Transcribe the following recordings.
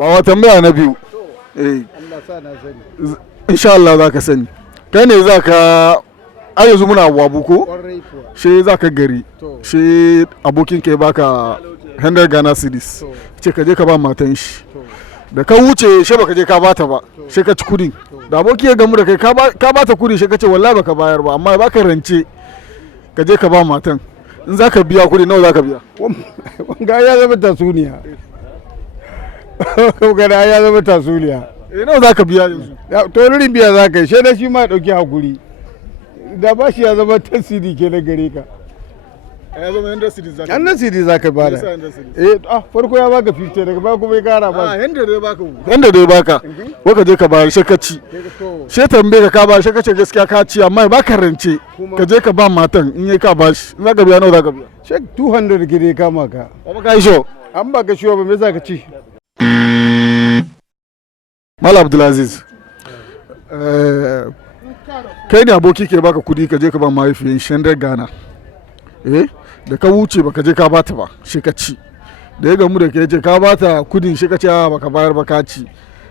ba wa tambaya na biyu. Allah sa na sani. Insha Allah za ka sani. Kai ne za ka a yanzu muna Aboabo ko? She za ka gari. She abokin ka ya baka 100 Ghana cedis. Ce ka je ka ba matan shi. Da ka wuce she baka je ka bata ba. She ka ci kudi. Da aboki ya gamu da kai ka bata kudi she ka ce wallahi baka bayar ba amma baka rance ka je ka ba matan. In za ka biya kudi nawa za ka biya? Wanga ya zama tasuniya. Wanga ya zama tasuniya. Nawa za ka biya yanzu? To ririn biya za ka yi sai da shi ma dauki hakuri. Da ba shi ya zama tasiri ke na gare ka. Ya zama 100 cedis za ka. 100 cedis za ka bada. Farko ya baka 50 daga ba kuma ya kara ba. 100 dai baka. 100 dai baka. Waka je ka bayar shi ka ci. She tambaye ka ba shi ka ce gaskiya ka ci amma ba ka rance ka je ka ba matan in yayi ka bashi. In za ka biya nawa za ka biya? Shek 200 ke dai kama ka. Ba ka yi sho. An ba ka shiwa ba me za ka ci? Malam Abdulaziz. Kai ne aboki ke baka kudi ka je ka ba mahaifiyan shi 100 Ghana. Da ka wuce baka je ka bata ba shi ka ci. Da ya gamu da kai ce ka bata kudin shi ka ce baka bayar ba ka ci.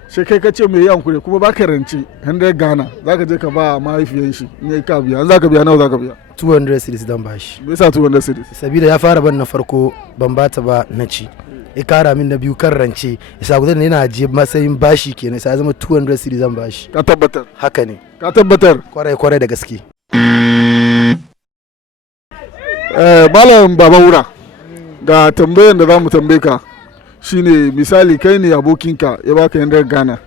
Sai kai ka ce mai yan kudi kuma baka rance 100 Ghana zaka je ka ba mahaifiyan shi in yayi ka biya. Za ka biya nawa za ka biya? 200 cedis dan bashi. Me yasa 200 cedis? Sabida ya fara ban na farko ban bata ba na ci. Ya kara min na biyu kan rance isa gudan yana je matsayin bashi kenan sai zama 200 cedis zan bashi. Ka tabbatar? Haka ne. Ka tabbatar? Kwarai da gaske. Malam Baba Wura ga tambayan da za mu tambaye ka shine misali kai ne abokinka ya baka 100 Ghana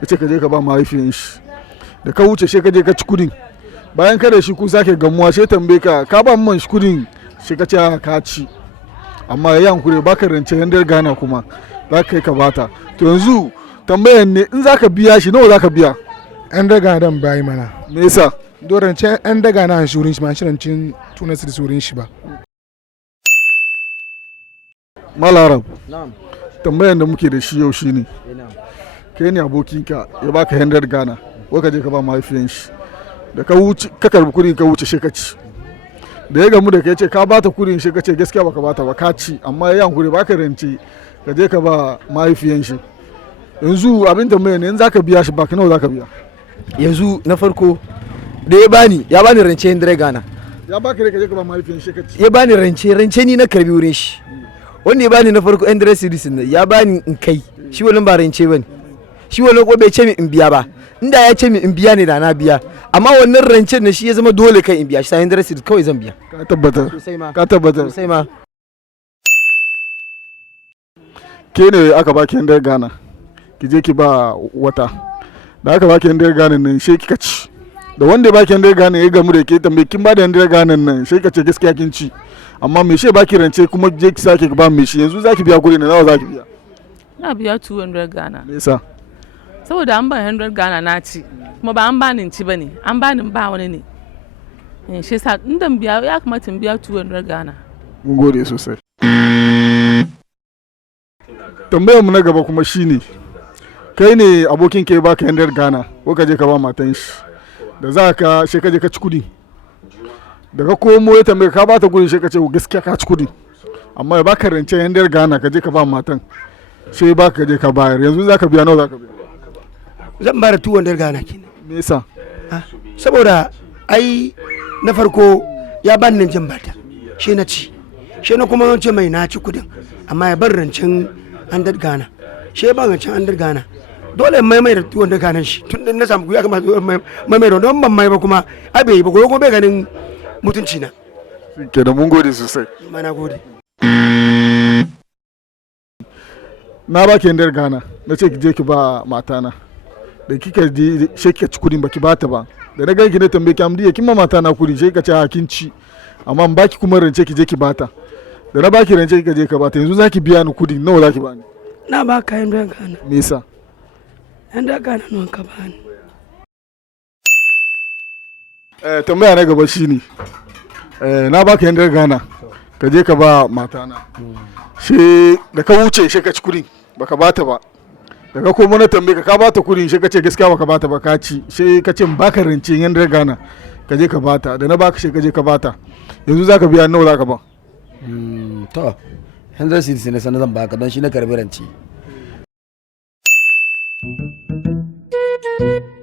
ya ce ka je ka ba mahaifiyan shi da ka wuce shi ka je ka ci kudin bayan kada shi ku sake gamuwa shi tambaye ka ba man shi kudin shi ka ce ka ci amma ya hankure baka rance 100 Ghana kuma za ka kai ka bata to yanzu tambayan ne in za ka biya shi nawa za ka biya? 100 Ghana dan bayi mana. Me yasa? Dorance 100 Ghana an shurin shi ma shi rancin tuna su surin shi ba. Malaram. Tambayan da muke da shi yau shine. Kai ne abokinka ya baka 100 Ghana wai ka je ka ba mahaifiyan shi da ka wuce ka karbi kudin ka wuce shi ka ci da ya gamu da kai ce ka bata kudin shi ka ce gaskiya baka bata ba ka ci amma ya yankuri baka rance ka je ka ba mahaifiyan shi yanzu abin tambayan ne in zaka biya shi baka nawa zaka biya? Yanzu na farko da ya bani rance 100 Ghana. Ya baka ka je ka ba mahaifiyan shi ka ci. Ya bani rance ni na karbi wurin shi. Wanda ya bani na farko 100 cedis ne ya bani in kai shi wannan ba rance bane. Shi wannan ko bai ce min in biya ba. Inda ya ce min in biya ne da na biya. Amma wannan rancen ne shi ya zama dole kai in biya shi sai 100 cedis kawai zan biya. Ka tabbatar? Sosai ma. Ka tabbatar? Sosai ma. Ke ne aka baki 100 Ghana ki je ki ba wata da aka baki 100 Ghana nan shi kika ci da wanda ya baki 100 Ghana ya gamu da ke tambaye kin ba da 100 Ghana nan shi ka ce gaskiya kin ci amma me shi baki rance kuma je ki sake ba me shi yanzu zaki biya kuɗi ne nawa zaki biya? Na biya 200 Ghana. Me yasa? Saboda an ban 100 Ghana na ci kuma ba an bani ci bane an bani ba wani ne. Shi yasa in dan biya ya kamata in biya 200 Ghana. Mun gode sosai. Tambayar mu na gaba kuma shine kai ne abokin ke baka 100 Ghana ko ka je ka ba matan shi da za ka she ka je ka ci kudi da ka komo ya tambaye ka bata kudi she ka ce gaskiya ka ci kudi amma ya baka rance 100 Ghana ka je ka ba matan she baka je ka bayar yanzu za ka biya nawa za ka biya? Zan bada 200 Ghana kenan. Me yasa? Saboda ai na farko ya bani nan jan bata she na ci she na kuma ce mai na ci kudin amma ya bar rancen 100 Ghana she ba rancen 100 Ghana dole mai da 200 Ghana shi tun da na samu kuya kamata mai don ban mai ba kuma ai bai ba ko bai ganin mutunci na kenan mun gode sosai. Mana gode. Na baki 100 Ghana na ce ki je ki ba matana da kika je she kika ci kudin baki bata ba da na ganki ne tambaye ki amdiye kin ma matana kudi she ka ce a kin ci amma in baki kuma rance ki je ki bata da na baki rance kika je ka bata yanzu zaki biya ni kudi nawa zaki bani? Na baka 100 Ghana. Me yasa? 100 Ghana non ka bani. Tambaya na gaba shine na baka 100 Ghana ka je ka ba matana she da ka wuce she ka ci kudin baka bata ba da ka koma na tambaye ka bata kudin she ka ce gaskiya baka bata ba ka ci she ka ce baka rance 100 Ghana ka je ka bata da na baka she ka je ka bata yanzu zaka biya nawa zaka ba? To 100 cedis ne sanan zan baka dan shi na karbi rance. Thank you.